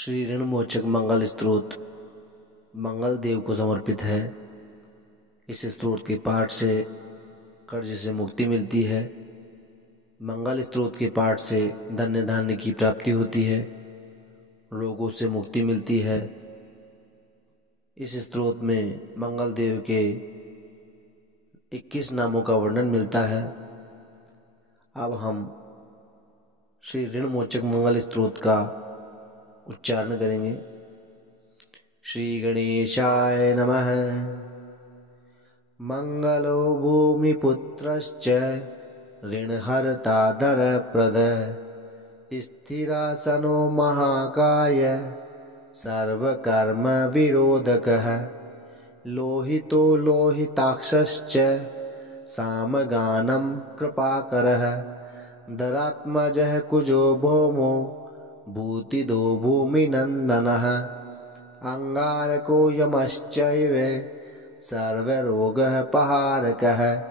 श्री ऋणमोचक मंगल स्तोत्र मंगल देव को समर्पित है। इस स्तोत्र के पाठ से कर्ज से मुक्ति मिलती है। मंगल स्तोत्र के पाठ से धन्य धान्य की प्राप्ति होती है, रोगों से मुक्ति मिलती है। इस स्तोत्र में मंगल देव के 21 नामों का वर्णन मिलता है। अब हम श्री ऋणमोचक मंगल स्तोत्र का उच्चारण करेंगे। श्री गणेशाय नमः। मंगलो भूमिपुत्रश्च ऋणहर्ता धनप्रद स्थिरासनो महाकाय सर्वकर्म विरोधकः लोहितो लोहिताक्षश्च सामगानं कृपाकरः दरात्मजः कुजो भौमो भूतिदो भूमिनन्दनः अंगारको यमश्चैव सर्वरोगः पहारकः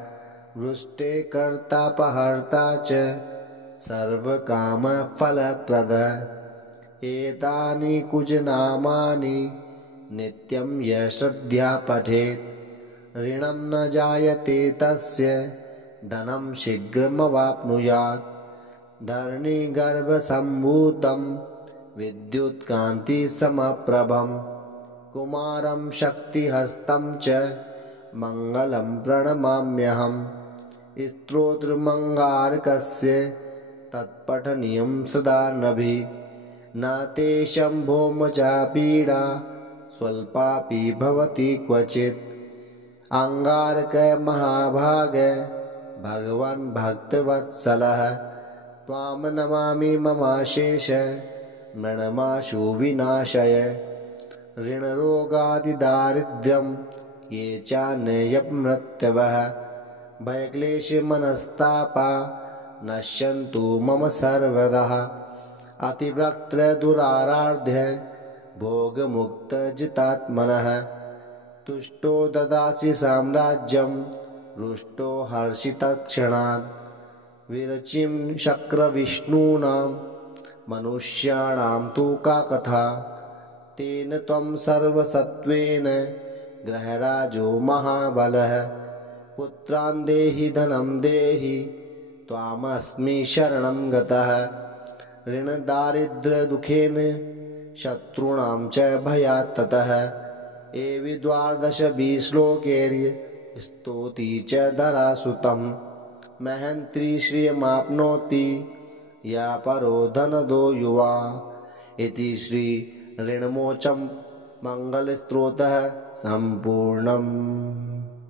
वृष्टे कर्तापहर्ता च सर्वकामफलप्रदः एतानि कुजनामानि नित्यं यः श्रद्धया पठेत् ऋणं न जायते तस्य धनं शीघ्रमवाप्नुयात् धरणीगर्भसम्भूतं विद्युत्कान्तिसमप्रभं कुमारं शक्तिहस्तं च मङ्गलं प्रणमाम्यहम्। स्तोत्रमङ्गारकस्य तत्पठनीयं सदा नभिः न ते शम्भों च पीडा स्वल्पापि भवति क्वचित् अंगारक महाभाग भगवान् भक्तवत्सलः त्वां नमामि ममाशेष मृणमाशु विनाशय ऋणरोगादिदारिद्र्यं ये चान्ययमृत्यवः भयक्लेशमनस्तापा नश्यन्तु मम सर्वदा अतिवक्त्रदुराराध्य भोगमुक्तजितात्मनः तुष्टो ददासि साम्राज्यं रुष्टो हर्षितक्षणात् विरचिं शक्रविष्णूनां मनुष्याणां तु का कथा तेन त्वं सर्वसत्त्वेन ग्रहराजो महाबलः पुत्रान् देहि धनं देहि त्वामस्मि शरणं गतः ऋणदारिद्र्यदुःखेन शत्रूणां च भयात् ततः एवं 12 श्लोकैर्य स्तौति च धरासुतं महन्त्री श्रियमाप्नोति या परो धनदो युवा। इति श्री ऋणमोचक मंगल स्तोत्रः सम्पूर्णम्।